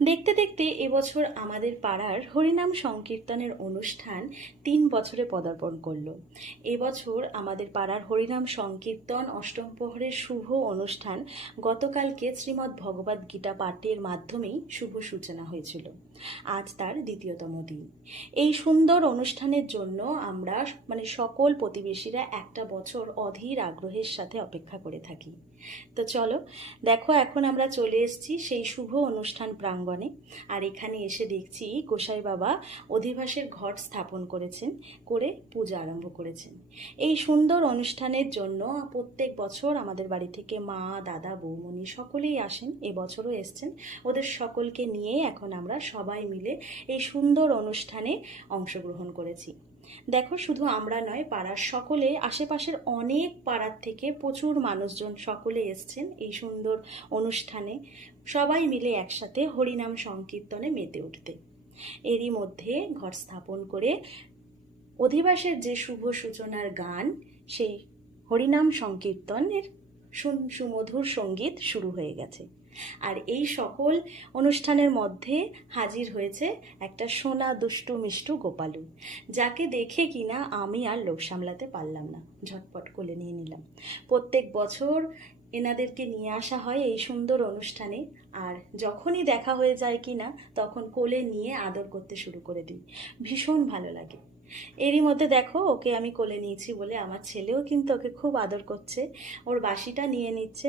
দেখতে দেখতে এবছর আমাদের পাড়ার হরিনাম সংকীর্তনের অনুষ্ঠান 3 বছরে পদার্পণ করলো। এবছর আমাদের পাড়ার হরিনাম সংকীর্তন অষ্টম প্রহরের শুভ অনুষ্ঠান গতকালকে শ্রীমদ্ ভগবদ্ গীতা পাঠের মাধ্যমেই শুভ সূচনা হয়েছিল। আজ তার দ্বিতীয়তম দিন। এই সুন্দর অনুষ্ঠানের জন্য আমরা সকল প্রতিবেশীরা একটা বছর অধীর আগ্রহের সাথে অপেক্ষা করে থাকি। তো চলো, দেখো এখন আমরা চলে এসেছি সেই শুভ অনুষ্ঠান প্রাঙ্গণে। আর এখানে এসে দেখছি গোসাই বাবা অধিবাসের ঘট স্থাপন করেছেন, করে পূজা আরম্ভ করেছেন। এই সুন্দর অনুষ্ঠানের জন্য প্রত্যেক বছর আমাদের বাড়ি থেকে মা, দাদা, বৌমণি সকলেই আসেন। এবছরও এসছেন। ওদের সকলকে নিয়ে এখন আমরা সবাই মিলে এই সুন্দর অনুষ্ঠানে অংশগ্রহণ করেছি। দেখো, শুধু আমরা নয়, পাড়ার সকলে, আশেপাশের অনেক পাড়ার থেকে প্রচুর মানুষজন সকলে এসছেন এই সুন্দর অনুষ্ঠানে, সবাই মিলে একসাথে হরিনাম সংকীর্তনে মেতে উঠতে। এরই মধ্যে ঘট স্থাপন করে অধিবাসের যে শুভ সূচনার গান, সেই হরিনাম সংকীর্তনের সুমধুর সঙ্গীত শুরু হয়ে গেছে। আর এই সকল অনুষ্ঠানের মধ্যে হাজির হয়েছে একটা সোনা দুষ্টু মিষ্টু গোপালু, যাকে দেখে কিনা আমি আর লোভ সামলাতে পারলাম না, ঝটপট কোলে নিয়ে নিলাম। প্রত্যেক বছর এনাদেরকে নিয়ে আসা হয় এই সুন্দর অনুষ্ঠানে, আর যখনই দেখা হয়ে যায় কিনা তখন কোলে নিয়ে আদর করতে শুরু করে দিই। ভীষণ ভালো লাগে। এরই মধ্যে দেখো, ওকে আমি কোলে নিয়েছি বলে আমার ছেলেও কিন্তু ওকে খুব আদর করছে, ওর বাসিটা নিয়ে নিচ্ছে।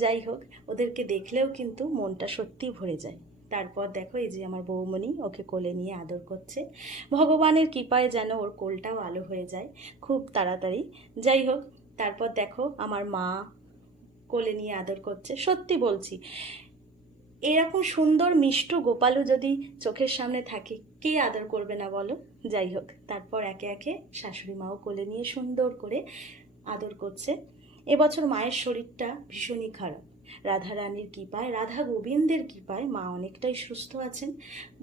যাই হোক, ওদেরকে দেখলেও কিন্তু মনটা সত্যি ভরে যায়। তারপর দেখো, এই যে আমার বৌমণি ওকে কোলে নিয়ে আদর করছে। ভগবানের কৃপায় যেন ওর কোলটাও আলো হয়ে যায় খুব তাড়াতাড়ি। যাই হোক, তারপর দেখো আমার মা কোলে নিয়ে আদর করছে। সত্যি বলছি, এরকম সুন্দর মিষ্টু গোপালু যদি চোখের সামনে থাকে, কে আদর করবে না বলো? যাই হোক, তারপর একে একে শাশুড়ি মাও কোলে নিয়ে সুন্দর করে আদর করছে। এবছর মায়ের শরীরটা ভীষণই খারাপ। রাধারানীর কৃপায়, রাধা গোবিন্দের কৃপায় মা অনেকটাই সুস্থ আছেন।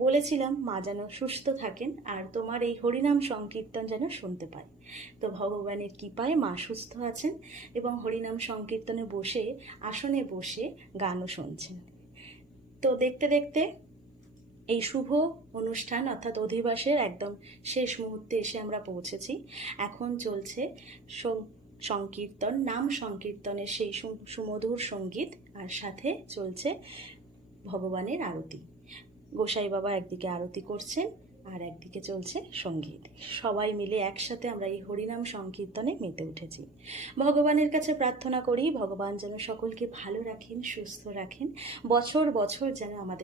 বলেছিলাম মা যেন সুস্থ থাকেন আর তোমার এই হরিনাম সংকীর্তন যেন শুনতে পায়। তো ভগবানের কৃপায় মা সুস্থ আছেন এবং হরিনাম সংকীর্তনে বসে, আসনে বসে গানও শুনছেন। তো দেখতে দেখতে এই শুভ অনুষ্ঠান অর্থাৎ অধিবাসের একদম শেষ মুহূর্তে এসে আমরা পৌঁছেছি। এখন চলছে সংকীর্তন, নাম সংকীর্তনের সেই সুমধুর সঙ্গীত, আর সাথে চলছে ভগবানের আরতি। গোসাই বাবা একদিকে আরতি করছেন আর একদিকে চলছে সঙ্গীত। সবাই মিলে একসাথে আমরা এই হরিনাম সংকীর্তনে মেতে উঠেছি। ভগবানের কাছে প্রার্থনা করি ভগবান যেন সকলকে ভালো রাখেন, সুস্থ রাখেন, বছর বছর যেন আমাদের